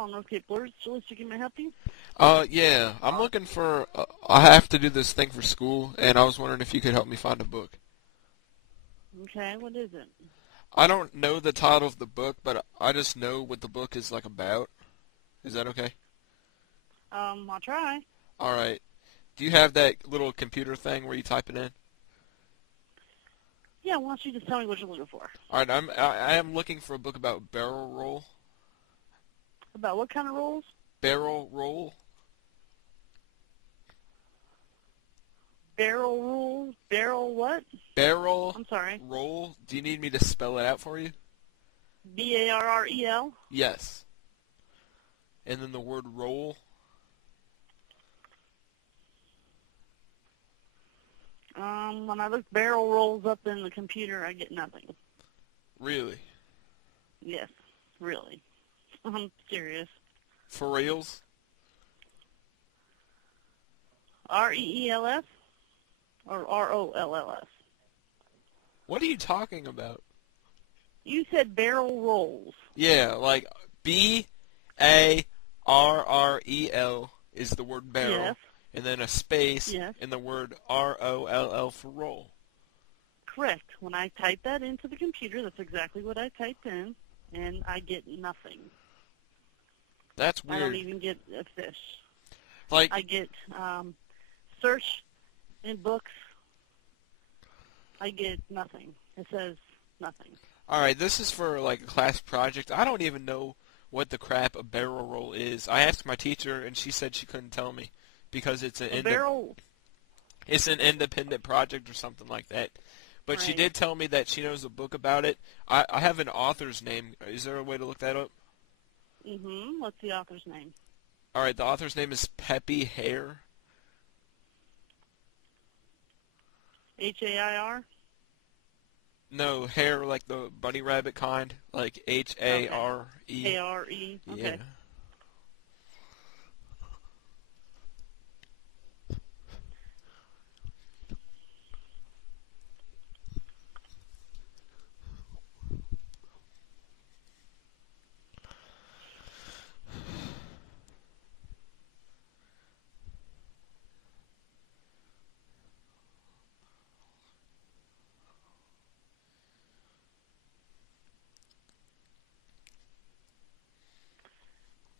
calling North Cape Blurs. Julie speaking. May I help you? Yeah, I'm looking for, I have to do this thing for school, and I was wondering if you could help me find a book. Okay, what is it? I don't know the title of the book, but I just know what the book is, like, about. Is that okay? I'll try. Alright. Do you have that little computer thing where you type it in? Yeah, why don't you just tell me what you're looking for? Alright, I am looking for a book about barrel roll. About what kind of rolls? Barrel roll? Barrel rolls? Barrel what? Barrel I'm sorry. roll? Do you need me to spell it out for you? B-A-R-R-E-L? Yes. And then the word roll? When I look barrel rolls up in the computer, I get nothing. Really? Yes, really. I'm serious. For reals? R-E-E-L-S? Or R-O-L-L-S? What are you talking about? You said barrel rolls. Yeah, like B-A-R-R-E-L is the word barrel, Yes. and then a space, Yes. and the word R-O-L-L for roll. Correct. When I type that into the computer, that's exactly what I typed in, and I get nothing. That's I don't weird. even get a fish. Like, I get search in books. I get nothing. It says nothing. alright, this is for, like, a class project. I don't even know what the crap a barrel roll is. I asked my teacher, and she said she couldn't tell me, because it's A barrel. it's an independent project or something like that. But she Right. did tell me that she knows a book about it. I have an author's name. Is there a way to look that up? Mm-hmm. What's the author's name? Alright, the author's name is Peppy Hare. H-A-I-R? No, Hare like the bunny rabbit kind, like H-A-R-E. A-R-E? Okay. Yeah.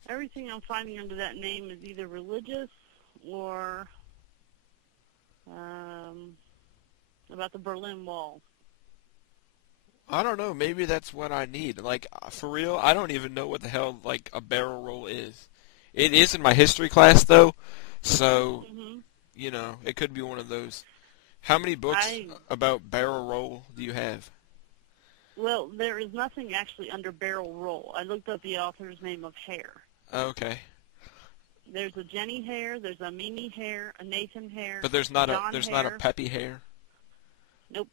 Everything I'm finding under that name is either religious or about the Berlin Wall. I don't know, maybe that's what I need. Like, for real, I don't even know what the hell, like, a barrel roll is. It is in my history class, though, so, Mm-hmm. you know, it could be one of those. How many books about barrel roll do you have? Well, there is nothing actually under barrel roll. I looked up the author's name of Hare. Okay. There's a Jenny Hare, there's a Mimi Hare, a Nathan Hare. But there's not John a Hare. Peppy Hare? Nope.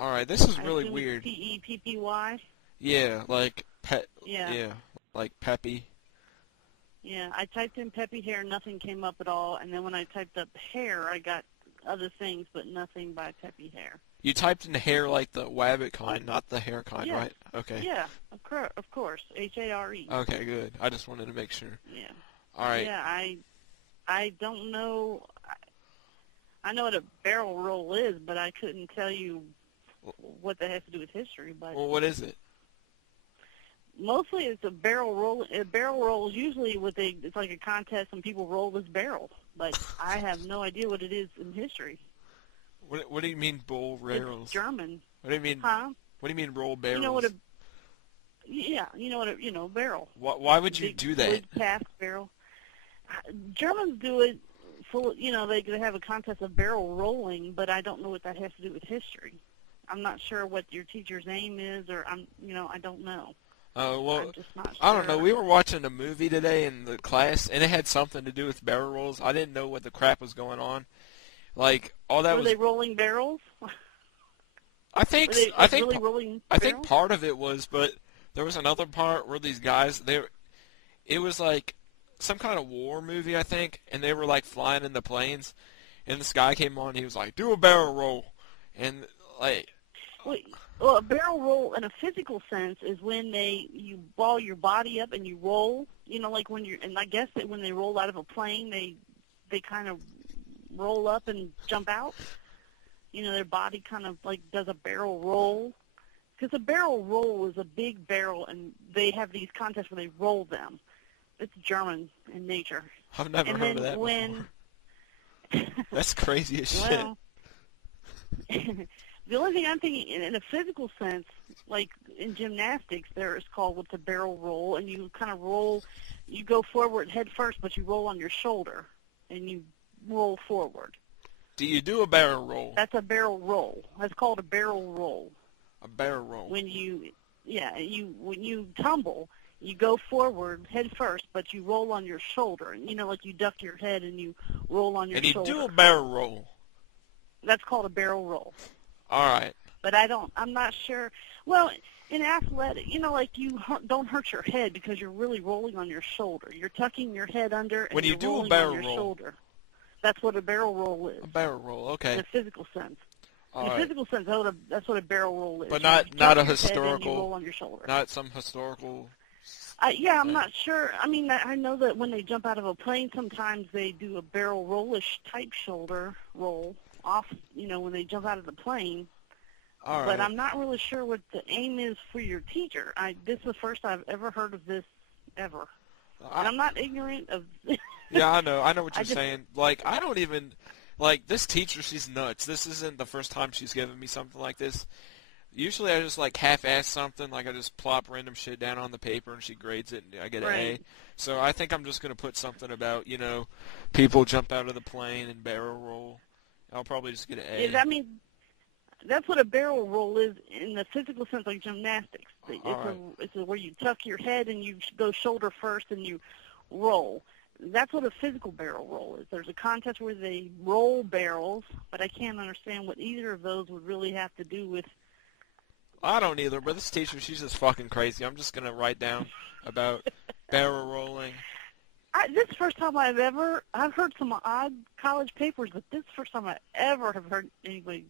Alright, this is I really assume weird. it's P-E-P-P-Y. Yeah, like, Yeah. like Peppy. Yeah, I typed in Peppy Hare, nothing came up at all, and then when I typed up Hare, I got other things, but nothing by Peppy Hare. You typed in Hare like the wabbit kind, not the hair kind, Yeah. right? Okay. Yeah, of course, H-A-R-E. Okay, good. I just wanted to make sure. Yeah. Alright. Yeah, I don't know. I know what a barrel roll is, but I couldn't tell you what that has to do with history. But Well, what is it? mostly it's a barrel roll. A barrel roll is usually it's like a contest and people roll this barrel. But I have no idea what it is in history. What do you mean bull rails? It's German. What do you mean? Huh? What do you mean roll barrels? You know what a barrel. Why would you Big do that? wood cast barrel. Germans do it. They have a contest of barrel rolling, but I don't know what that has to do with history. I'm not sure what your teacher's name is, or I don't know. Oh, well, I'm just not sure. I don't know. We were watching a movie today in the class, and it had something to do with barrel rolls. I didn't know what the crap was going on. Like, all that Were was... they rolling barrels? I think Were they I think really rolling I think barrels? part of it was, but there was another part where these guys, it was like some kind of war movie, I think, and they were like flying in the planes, and this guy came on, he was like, "Do a barrel roll," and like, Well, Well, a barrel roll in a physical sense is when you ball your body up and you roll. You know, like when and I guess that when they roll out of a plane, they kind of roll up and jump out. You know, their body kind of like does a barrel roll. Because a barrel roll is a big barrel, and they have these contests where they roll them. It's German in nature. I've never heard of that before. That's crazy as shit. Well, the only thing I'm thinking, in a physical sense, like in gymnastics, there is called what's a barrel roll, and you kind of roll, you go forward head first, but you roll on your shoulder, and you roll forward. Do you do a barrel roll? That's a barrel roll. That's called a barrel roll. A barrel roll. When you tumble, you go forward head first, but you roll on your shoulder. You know, like you duck your head and you roll on your shoulder. And you do a barrel roll. That's called a barrel roll. All right. But I'm not sure. Well, in athletic, you know, like you don't hurt your head because you're really rolling on your shoulder. You're tucking your head under and you're rolling on your shoulder. That's what a barrel roll is. A barrel roll, okay. In a physical sense. All in right. a physical sense, that's what a barrel roll is. But not a historical. You roll on your shoulder. Not some historical. Yeah, I'm not sure. I mean, I know that when they jump out of a plane, sometimes they do a barrel rollish type shoulder roll off. You know, when they jump out of the plane. All right. But I'm not really sure what the aim is for your teacher. This is the first I've ever heard of this ever. And I'm not ignorant of. Yeah, I know what you're saying. Like, I don't even. Like, this teacher, she's nuts. This isn't the first time she's given me something like this. Usually I just, like, half-ass something. Like, I just plop random shit down on the paper and she grades it and I get an A. So I think I'm just going to put something about, you know, people jump out of the plane and barrel roll. I'll probably just get an A. Yeah, I mean, that's what a barrel roll is in the physical sense, like gymnastics. It's where you tuck your head and you go shoulder first and you roll. That's what a physical barrel roll is. There's a contest where they roll barrels, but I can't understand what either of those would really have to do with. I don't either, but this teacher, she's just fucking crazy. I'm just going to write down about barrel rolling. This is the first time I've heard some odd college papers, but this is the first time I ever have heard anybody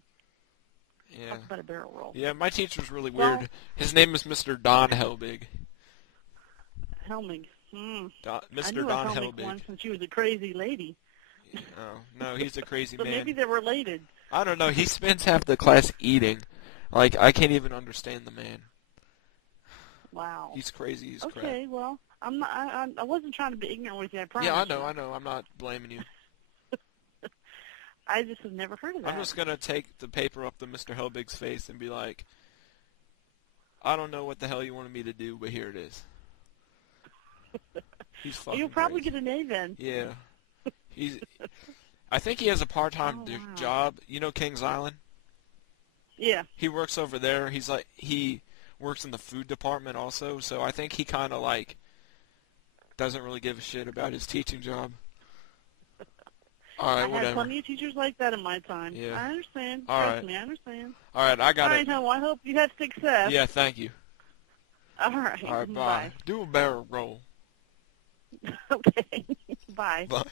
talk about a barrel roll. Yeah, my teacher's really weird. His name is Mr. Don Helbig. Helmig. Mr. Don Helbig. Once since she was a crazy lady. Oh, no, he's a crazy so man. Maybe they're related. I don't know. He spends half the class eating. Like, I can't even understand the man. Wow. He's crazy. He's crap. Okay, well, I'm not. I wasn't trying to be ignorant with you. I promise. Yeah, I know. I'm not blaming you. I just have never heard of that. I'm just gonna take the paper up to Mr. Helbig's face and be like, I don't know what the hell you wanted me to do, but here it is. He's fucking You'll probably crazy. get an A then. Yeah. I think he has a part-time job. You know Kings Island? Yeah. He works over there. He works in the food department also, so I think he kind of like doesn't really give a shit about his teaching job. All right, whatever. I had plenty of teachers like that in my time. Yeah. I understand. All Trust right. me, I understand. All right, I got it. All right, Helen, I hope you have success. Yeah, thank you. All right. All right, bye. Do a barrel roll. Okay. Bye. Bye.